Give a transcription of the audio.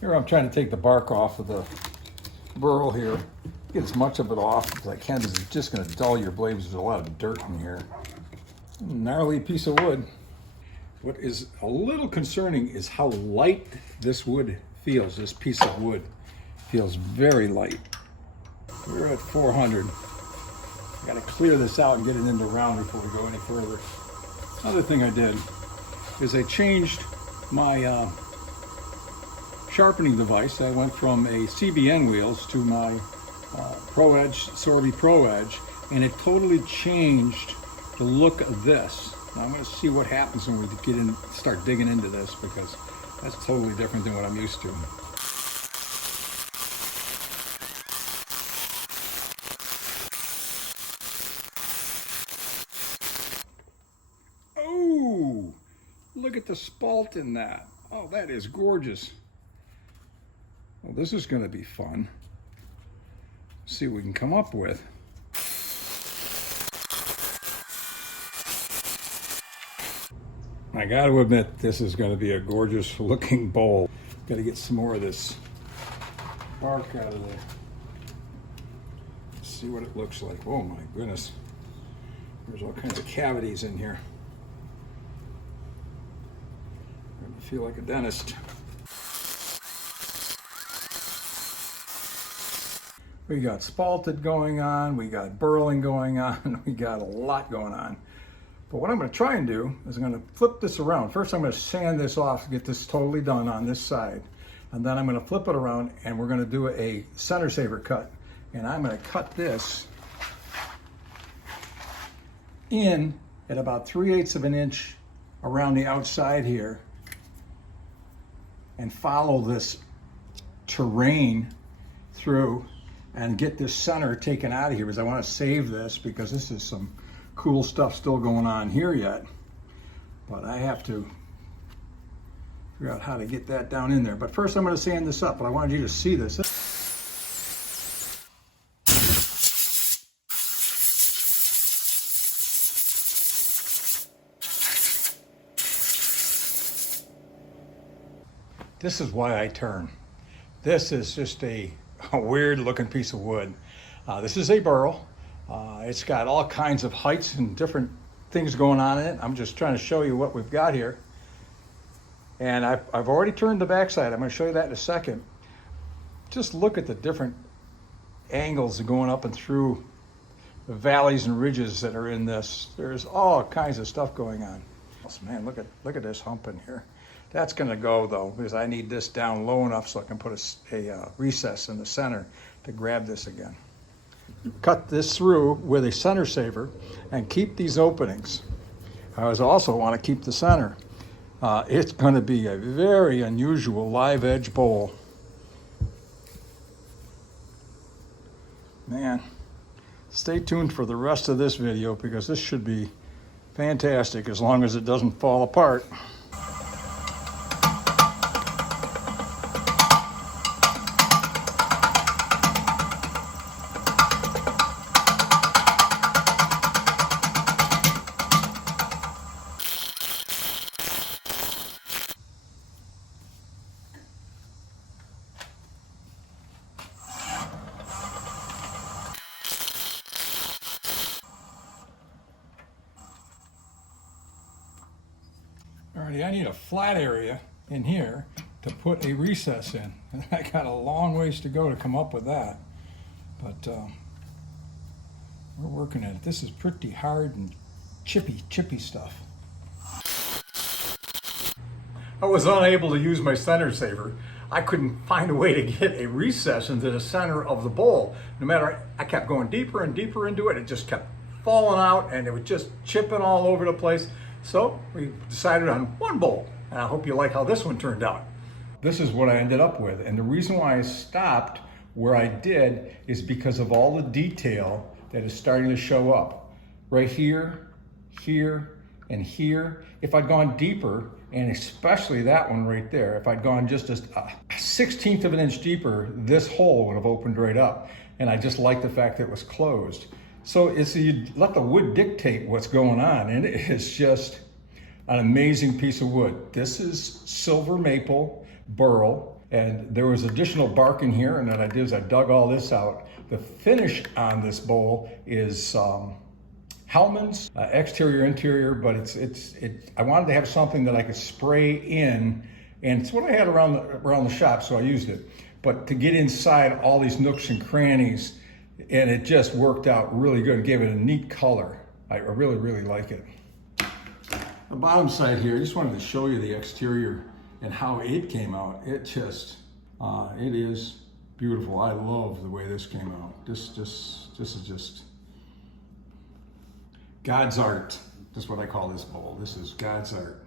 Here I'm trying to take the bark off of the burl here. Get as much of it off as I can because it's just going to dull your blades. There's a lot of dirt in here. Gnarly piece of wood. What is a little concerning is how light this wood feels. This piece of wood feels very light. We're at 400. I got to clear this out and get it into round before we go any further. Another thing I did is I changed my sharpening device. I went from a CBN wheels to my Pro Edge, Sorby Pro Edge, and it totally changed the look of this. Now I'm going to see what happens when we start digging into this, because that's totally different than what I'm used to. Oh, look at the spalt in that. Oh, that is gorgeous. Well, this is going to be fun. See what we can come up with. I got to admit, this is going to be a gorgeous looking bowl. Got to get some more of this bark out of there. Let's see what it looks like. Oh my goodness. There's all kinds of cavities in here. I feel like a dentist. We got spalted going on, we got burling going on, we got a lot going on. But what I'm going to try and do is I'm going to flip this around. First I'm going to sand this off to get this totally done on this side. And then I'm going to flip it around and we're going to do a center saver cut. And I'm going to cut this in at about 3/8 of an inch around the outside here and follow this terrain through and get this center taken out of here, because I want to save this because this is some cool stuff still going on here yet. But I have to figure out how to get that down in there. But first I'm going to sand this up, but I wanted you to see this. This is why I turn. This is just a weird looking piece of wood. This is a burl. It's got all kinds of heights and different things going on in it. I'm just trying to show you what we've got here. And I've already turned the backside. I'm going to show you that in a second. Just look at the different angles going up and through the valleys and ridges that are in this. There's all kinds of stuff going on. Man, look at this hump in here. That's going to go though, because I need this down low enough so I can put a recess in the center to grab this again. Cut this through with a center saver and keep these openings. I also want to keep the center. It's going to be a very unusual live edge bowl. Man, stay tuned for the rest of this video because this should be fantastic as long as it doesn't fall apart. Alrighty, I need a flat area in here to put a recess in. I got a long ways to go to come up with that, but we're working at it. This is pretty hard and chippy stuff. I was unable to use my center saver. I couldn't find a way to get a recess into the center of the bowl. No matter, I kept going deeper and deeper into it. It just kept falling out and it was just chipping all over the place. So we decided on one bowl, and I hope you like how this one turned out. This is what I ended up with, and the reason why I stopped where I did is because of all the detail that is starting to show up. Right here, here, and here. If I'd gone deeper, and especially that one right there, if I'd gone just a 1/16 of an inch deeper, this hole would have opened right up. And I just like the fact that it was closed. So you let the wood dictate what's going on, and it is just an amazing piece of wood. This is silver maple burl. And there was additional bark in here, and what I did is I dug all this out. The finish on this bowl is Hellman's, exterior, interior, but I wanted to have something that I could spray in, and it's what I had around the shop, so I used it. But to get inside all these nooks and crannies, and it just worked out really good and gave it a neat color. I really, really like it. The bottom side here, I just wanted to show you the exterior and how it came out. It just, it is beautiful. I love the way this came out. This is just God's art. That's what I call this bowl. This is God's art.